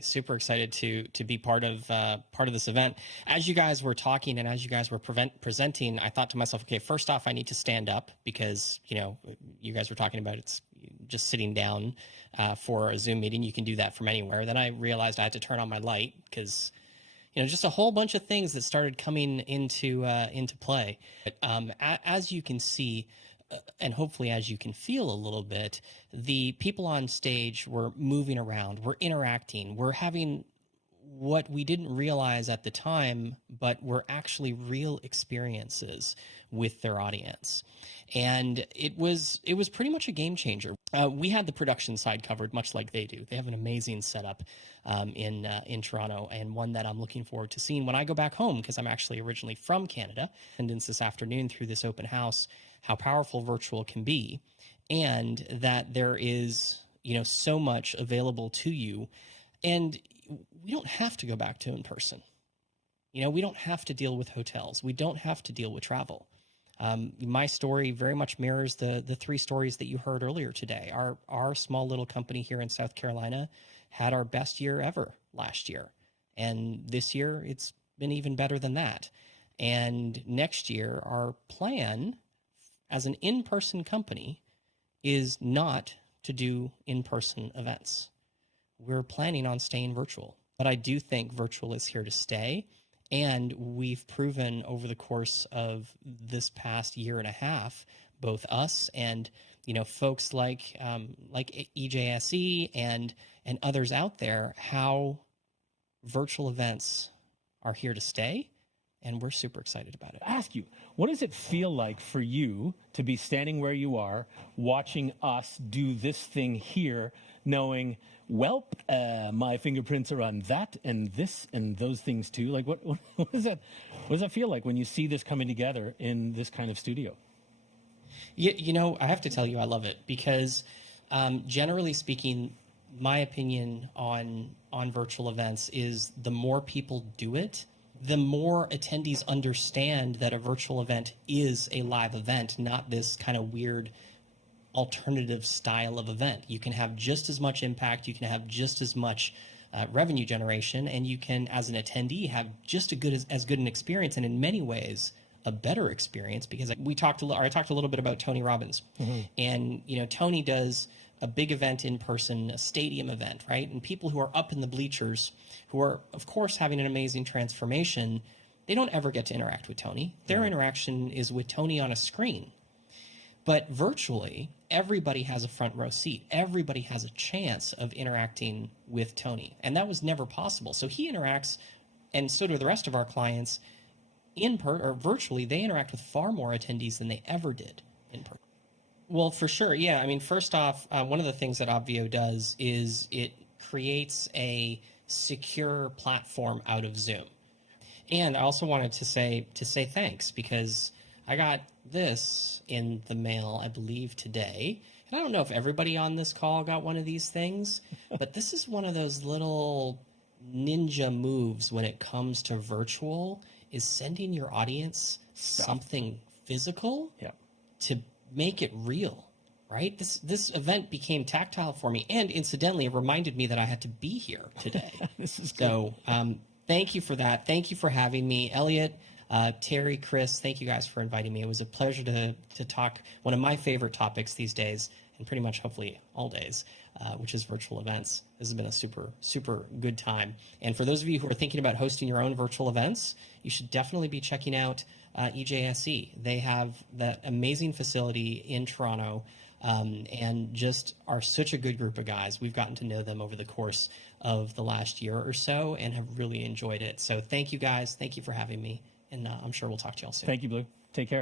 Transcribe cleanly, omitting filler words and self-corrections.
Super excited to be part of this event. As you guys were talking and as you guys were presenting, I thought to myself, okay, first off, I need to stand up because you guys were talking about it's just sitting down for a Zoom meeting. You can do that from anywhere. Then I realized I had to turn on my light because just a whole bunch of things that started coming into play. But, as you can see, and hopefully as you can feel a little bit, the people on stage were moving around, we're interacting, we're having what we didn't realize at the time, but were actually real experiences with their audience. And it was pretty much a game changer. We had the production side covered, much like they do. They have an amazing setup in Toronto, and one that I'm looking forward to seeing when I go back home, because I'm actually originally from Canada. And this afternoon through this open house, how powerful virtual can be, and that there is so much available to you. And we don't have to go back to in person. We don't have to deal with hotels. We don't have to deal with travel. My story very much mirrors the three stories that you heard earlier today. Our small little company here in South Carolina had our best year ever last year. And this year, it's been even better than that. And next year, our plan as an in-person company is not to do in-person events. We're planning on staying virtual, but I do think virtual is here to stay. And we've proven over the course of this past year and a half, both us and folks like EJSE and others out there, how virtual events are here to stay, and we're super excited about it. I ask you, what does it feel like for you to be standing where you are, watching us do this thing here, knowing, welp, my fingerprints are on that and this and those things too? Like, what does that feel like when you see this coming together in this kind of studio? I have to tell you, I love it because generally speaking, my opinion on virtual events is the more people do it, the more attendees understand that a virtual event is a live event, not this kind of weird alternative style of event. You can have just as much impact, you can have just as much revenue generation, and you can, as an attendee, have just as good an experience, and in many ways, a better experience, because I talked a little bit about Tony Robbins. Mm-hmm. And Tony does a big event in person, a stadium event, right? And people who are up in the bleachers, who are, of course, having an amazing transformation, they don't ever get to interact with Tony. Their interaction is with Tony on a screen. But virtually, everybody has a front row seat. Everybody has a chance of interacting with Tony. And that was never possible. So he interacts, and so do the rest of our clients, or virtually. They interact with far more attendees than they ever did in person. Well, for sure, yeah. I mean, first off, one of the things that Obvio does is it creates a secure platform out of Zoom. And I also wanted to say thanks, because I got this in the mail, I believe, today. And I don't know if everybody on this call got one of these things, but this is one of those little ninja moves when it comes to virtual, is sending your audience something physical to make it real, right? This event became tactile for me, and incidentally, it reminded me that I had to be here today. This is so thank you for that. Thank you for having me, Elliot, Terry, Chris. Thank you guys for inviting me. It was a pleasure to talk one of my favorite topics these days, and pretty much hopefully all days, which is virtual events. This has been a super good time. And for those of you who are thinking about hosting your own virtual events, you should definitely be checking out EJSE. They have that amazing facility in Toronto, and just are such a good group of guys. We've gotten to know them over the course of the last year or so and have really enjoyed it. So thank you guys. Thank you for having me. And I'm sure we'll talk to y'all soon. Thank you, Blue. Take care.